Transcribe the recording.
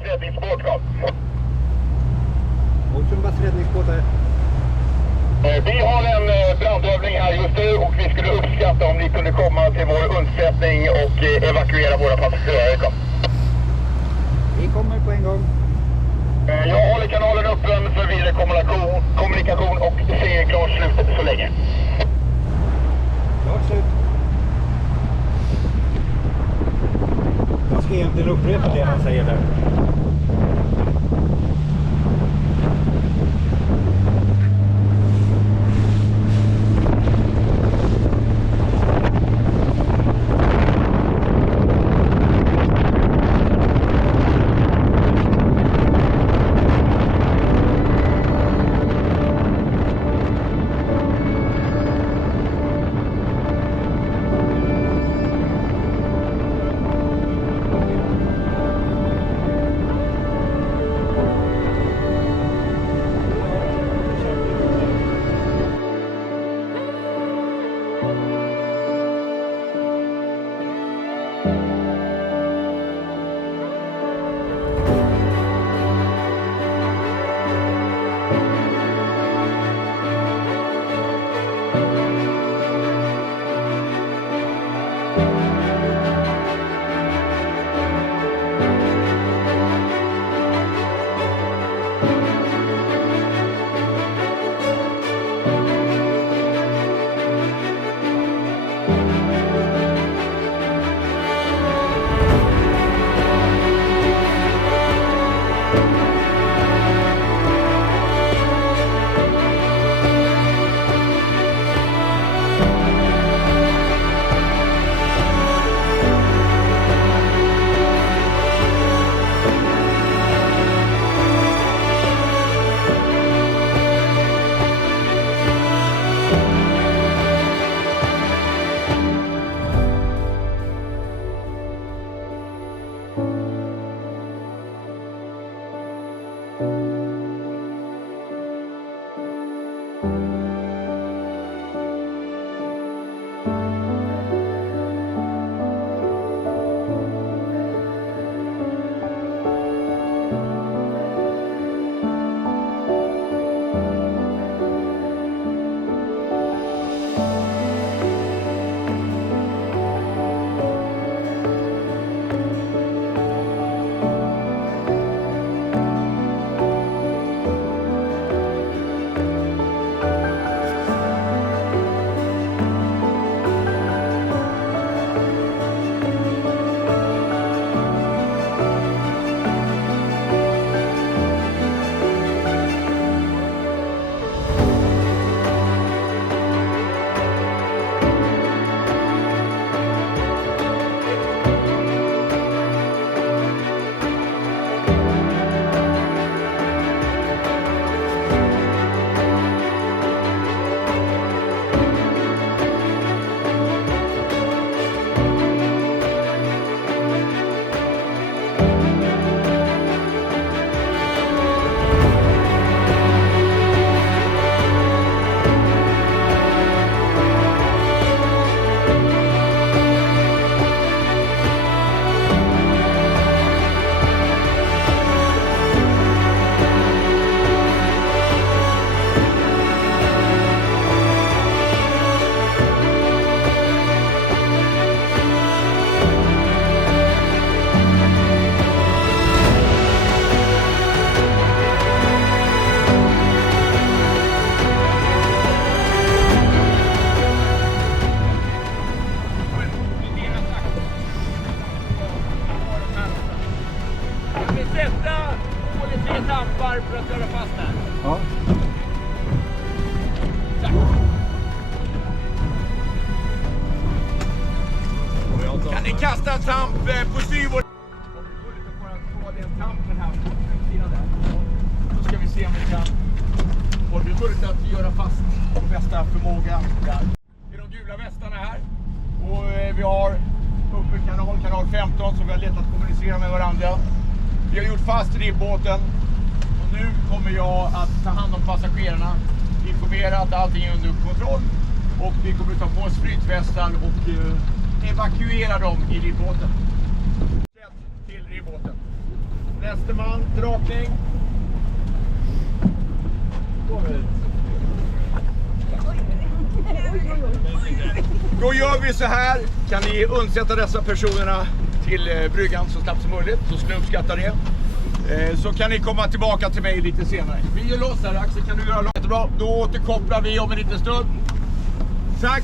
Oceanbus räddningsbåt kom. Oceanbus räddningsbåt här. Vi har en brandövning här just nu och vi skulle uppskatta om ni kunde komma till vår undsättning och evakuera våra passagerare. Vi kommer på en gång. Jag håller kanalen öppen för vidare kommunikation och ser klart slutet så länge. Klart slut. Jag ska egentligen upprepa det han säger där. Kan ni kasta en tamp på styrbord? Om vi får lite på den tampen här på utsidan där. Så ska vi se om vi kan få det möjligt att göra fast på bästa förmåga där. Det är de gula västarna här. Och vi har uppe kanal 15 som vi har lätt att kommunicera med varandra. Vi har gjort fast ribbåten. Och nu kommer jag att ta hand om passagerarna. Informera att allting är under kontroll. Och vi kommer ta på oss flytvästar och evakuera dem i ribbåten. Till ribbåten. Nästa man, dragning. Då gör vi så här. Kan ni undsätta dessa personerna till bryggan så snabbt som möjligt, så skulle jag uppskatta det. Så kan ni komma tillbaka till mig lite senare. Vi gör loss här, Axel, kan du göra loss? Jättebra, då återkopplar vi om en liten stund. Tack!